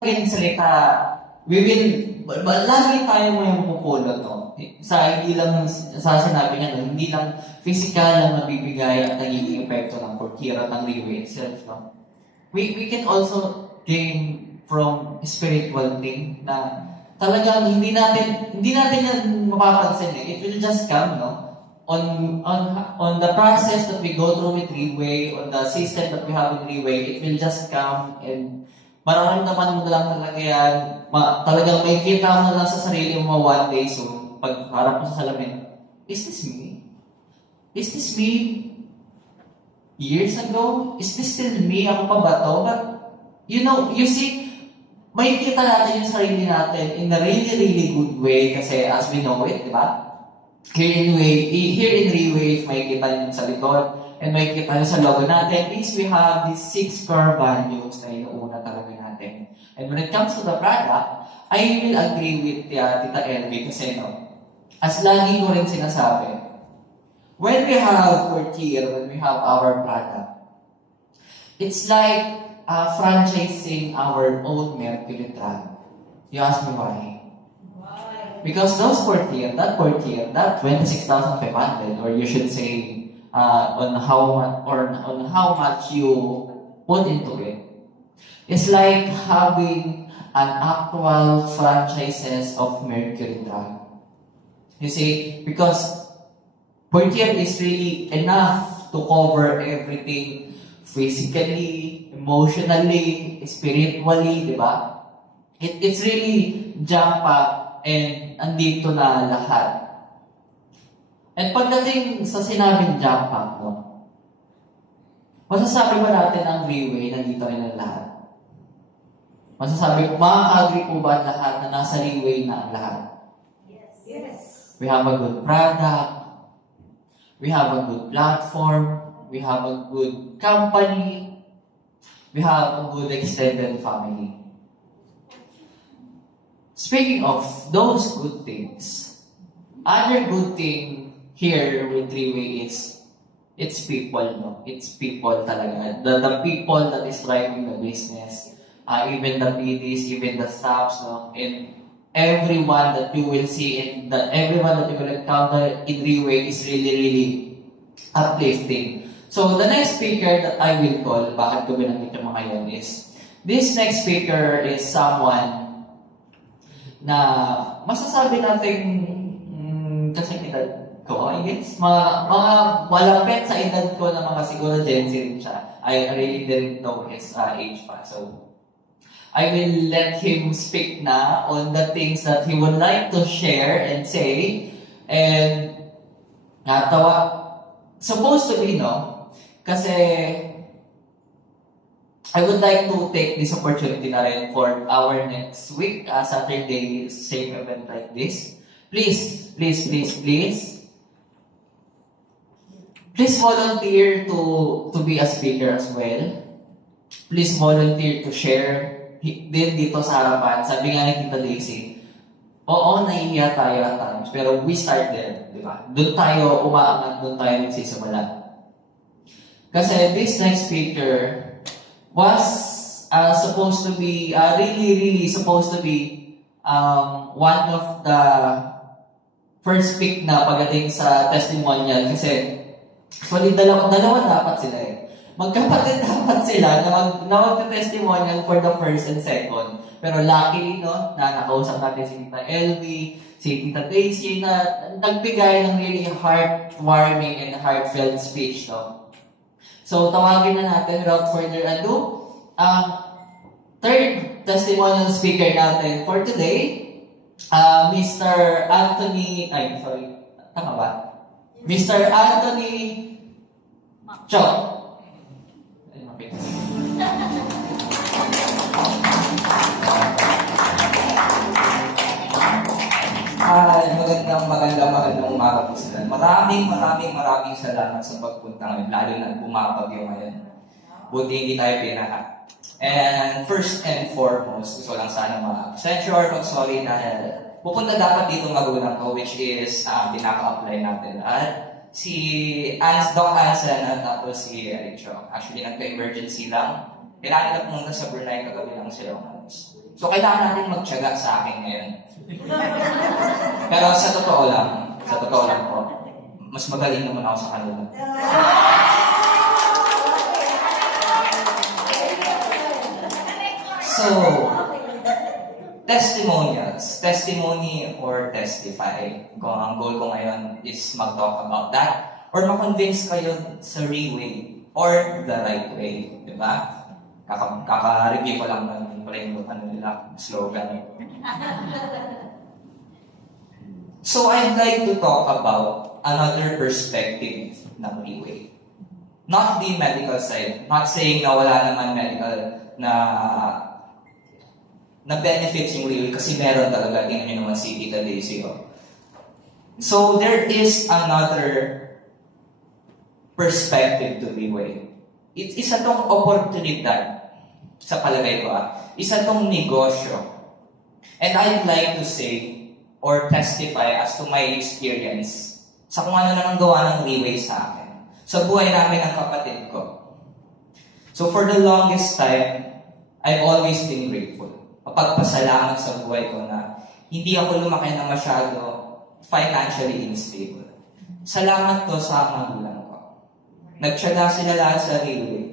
ganyan salita, lagi tayo may pupulot, no? Hindi lang sa sinabi niya, no? Hindi lang physical lang nabibigay at nagiging epekto ng portira at ng Riway itself, no? We can also gain from spiritual thing na talagang hindi natin yan mapapansin eh. It will just come, no? On the process that we go through with Riway, on the system that we have in Riway, it will just come and mararamdaman mo lang talaga yan. Talagang may kita mo lang sa sarili mo one day soon. Pag harap mo sa salamin, is this me? Is this me years ago? Is this still me? Ako pa ba to? But, you see, may kita natin yung sarili natin in a really, really good way kasi as we know it, di ba? Here in Riway, may kita yun sa likod and may kita yun sa logo natin. At least we have these 6 core values na inuuna talaga natin. And when it comes to the product, I will agree with Tita Elvie kasi as lagi ko rin sinasabi, when we have Portier, when we have our product, it's like franchising our own Mercury Trunk. You ask me why? Because that Portier, that 26,500, or you should say, on how much you put into it, it's like having an actual franchises of Mercury Drug. You see, because Portier is really enough to cover everything physically, emotionally, spiritually, di ba? It's really jump up and andito na lahat. And pagdating sa sinabing jump up, masasabi ba natin ang Riway nandito rin ang lahat? Makaka-agree po ba lahat na nasa Riway na ang lahat? Yes. We have a good product. We have a good platform. We have a good company. We have a good extended family. Speaking of those good things, other good thing here with Riway is it's people, no? It's people talaga. The people that is driving the business, even the PDs, even the staffs, no? And everyone that you will see everyone that you will encounter in Riway is really, really uplifting. So the next speaker that I will call, bakit ko binanggit yung mga yun is, this next speaker is someone na masasabi natin kasi edad ko, I guess, mga malapit sa edad ko na mga siguro Gen Z rin siya. I really didn't know his age pa. So, I will let him speak na on the things that he would like to share and say. And, supposed to be, kasi I would like to take this opportunity na rin for our next week, Saturday, same event like this. Please volunteer to be a speaker as well. Please volunteer to share din dito sa harapan. Sabi nga ni Tita Daisy, oo, nahihiya tayo at times, pero we start there, di ba? Doon tayo umaangat, doon tayo nagsisimula. Kasi this next speaker was supposed to be, really supposed to be one of the first pick na pagdating sa testimonial. Kasi, actually, dalawa dapat sila eh. Magkapatid dapat sila na magte-testimonial for the first and second. Pero luckily, na nakausap natin si Tita Elvie, si Tita Daisy, na nagbigay ng really heartwarming and heartfelt speech, So, tawagin na natin without further ado. Third testimonial speaker natin for today, Mr. Anthony, tama ba? Mr. Anthony Cho. Magandang umaga po sila. Maraming salamat sa pagpunta ngayon, lalo na bumabagyo ngayon. Buti hindi tayo pinaha. And first and foremost, gusto lang sana ma-censure or mag-sorry dahil pupunta dapat dito magulang ko, which is pinaka-apply natin. At si Doc Anson at tapos si Eric Cho. Actually, nagka-emergency lang. Kailangan na pumunta sa Brunei kagabi lang sila umalis. So, kailangan natin magtiyaga sa akin ngayon. Pero sa totoo lang po, mas magaling naman ako sa kanila. So, testimony or testify. Kung ang goal ko ngayon is mag-talk about that or ma-convince kayo sa real way or the right way. Diba? Kaka-review ko lang ng slogan. So, I'd like to talk about another perspective ng real way. Not the medical side. Not saying na wala naman medical na benefits yung real way kasi meron talaga. Tingnan nyo naman si Tita Daisy. So, there is another perspective to real way. Isa tong oportunidad sa palagay ko. Isa tong negosyo. And I'd like to say or testify as to my experience sa kung ano na gawa ng Leeway sa akin. Sa buhay namin ng kapatid ko. So for the longest time, I've always been grateful. Mapagpasalamat sa buhay ko na hindi ako lumaki na masyado financially unstable. Salamat ko sa magulang ko. Nagtiyaga sila lahat sa Leeway.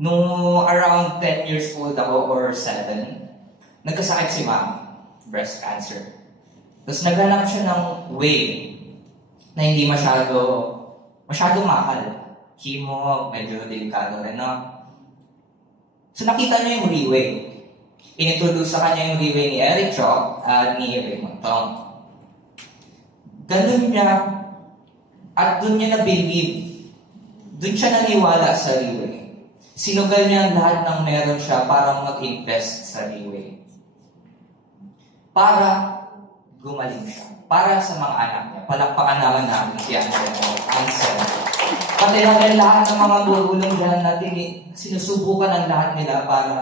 Nung around 10 years old ako or 7, nagkasakit si Mami. Breast cancer. Tapos naghanap siya ng way na hindi masyado mahal. Chemo, medyo delikado rin na. So nakita niya yung Leeway. Inintroduce sa kanya yung Leeway ni Eric Chok at ni Raymond Tong. Ganun niya at dun niya na-believe. Dun siya naniwala sa Leeway. Sinugal niya lahat ng meron siya para mag-invest sa Leeway. Para gumaling siya. Para sa mga anak niya. Palakpakan naman namin si Ansel. Pati namin lahat ng mga gugulong dyan natin, sinusubukan ang lahat nila para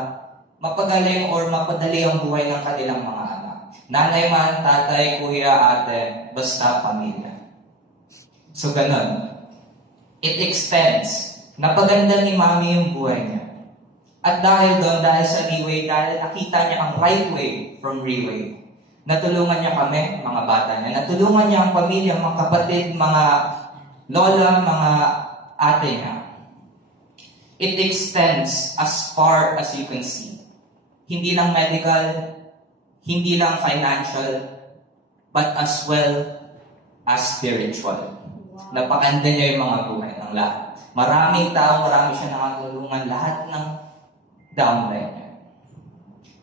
mapagaling or mapadali ang buhay ng kanilang mga anak. Nanay man, tatay, kuya, ate, basta pamilya. So ganun. It extends. Napaganda ni Mami yung buhay niya. At dahil doon, dahil sa Leeway, dahil nakita niya ang right way from Leeway, natulungan niya kami, mga bata niya. Natulungan niya ang pamilya, mga kapatid, mga lola, mga ate niya. It extends as far as you can see. Hindi lang medical, hindi lang financial, but as well as spiritual. Napakanda niya yung mga buhay ng lahat. Maraming tao, marami siya nakatulungan, lahat ng downline niya.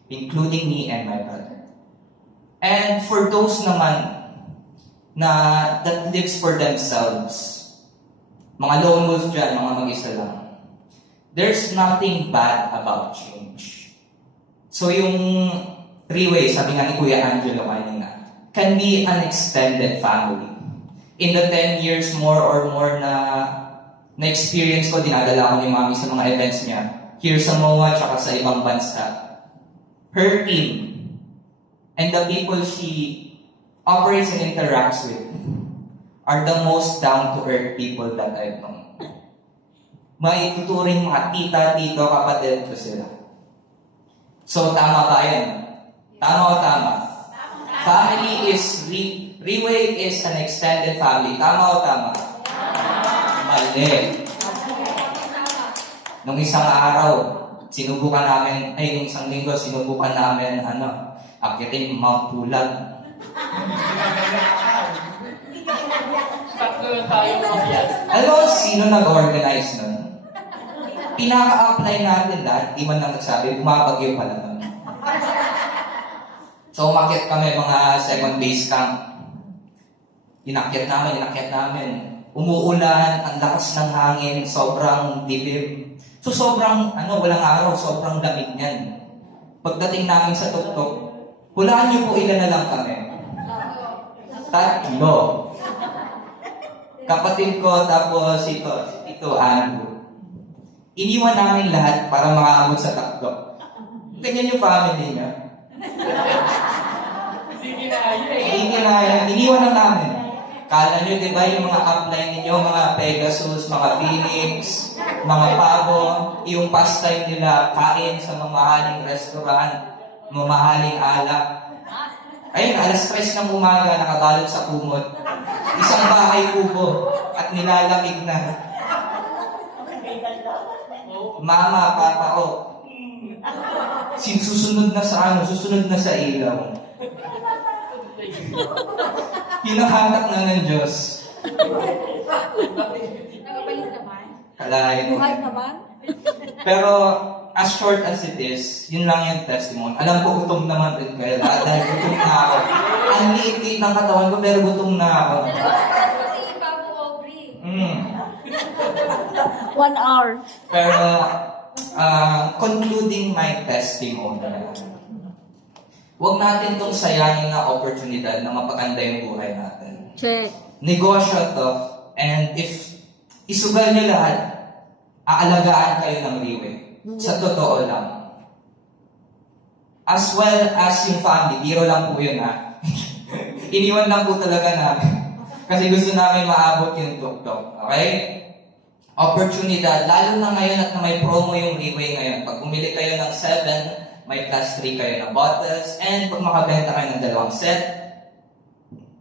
Including me and my brother. And for those naman that lives for themselves, mga lone wolves dyan, mga mag-isa lang, there's nothing bad about change. So yung Leeway, sabi nga ni Kuya Angelo kanina, can be an extended family. In the 10 years more or more na experience ko, dinadala ko ni Mami sa mga events niya, here sa MOA, tsaka sa ibang bansa. Her team, and the people she operates and interacts with are the most down-to-earth people that I've known. May tuturing mga tita, tito, kapatid ko sila. So, tama ba yan? Tama o tama? Family is, Leeway is an extended family. Tama o tama? Mali. Nung isang araw, sinubukan namin, nung isang linggo, sinubukan namin, akitin Mount Pulag. Alam mo, sino nag-organize nun? Pinaka-apply natin lahat, di man lang nagsabi, bumabagyo pala nun. So, umakyat kami mga second base camp. Inakyat namin. Umuulan, ang lakas ng hangin, sobrang dilim. So, sobrang, walang araw, sobrang lamig niyan. Pagdating namin sa tuktok, hulaan niyo po ilan na lang kami. 3. Kapatid ko, tapos ito, Andrew. Iniwan namin lahat para makaabot sa tuktok. Ganyan yung family niya. Hindi kinaya. Iniwan na namin. Kala nyo, di ba, yung mga upline ninyo, mga Pegasus, mga Phoenix, mga pabo, yung pastime nila, kain sa mamahaling restaurant, mamahaling alak. Ayun, alas 3 ng umaga, nakabalot sa kumot. Isang bahay kubo, at nilalamig na. Mama, papa ko. Susunod na sa ano, susunod na sa ilaw. Hinahanap na ng Diyos. Nagapalit naman. Kalahin mo. Buhay naman. Pero, as short as it is, yun lang yung testimony. Alam ko, gutom naman rin kayo lahat dahil gutom na ako. Ang liit ng katawan ko, pero gutom na ako. Kasi Pabo Aubrey. 1 hour. Pero, concluding my testimony, huwag natin itong sayangin na oportunidad na mapaganda yung buhay natin. Check. Negosyo to, and if isugal niyo lahat, aalagaan kayo ng liwe. Sa totoo lang. As well as yung family, biro lang po yun ha. Iniwan lang po talaga namin. Kasi gusto namin maabot yung tuktok. Okay? Oportunidad, lalo na ngayon at na may promo yung Leeway ngayon. Pag bumili kayo ng 7, may plus 3 kayo na bottles, and pag makabenta kayo ng 2 set,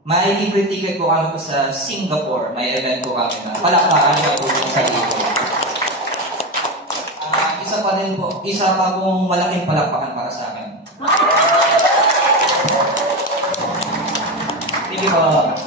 may libre ticket ko kami po sa Singapore. May event ko kami na palakpakan niya po sa Leeway. Isa pa pong malaking palakpakan para sa akin. Thank you po.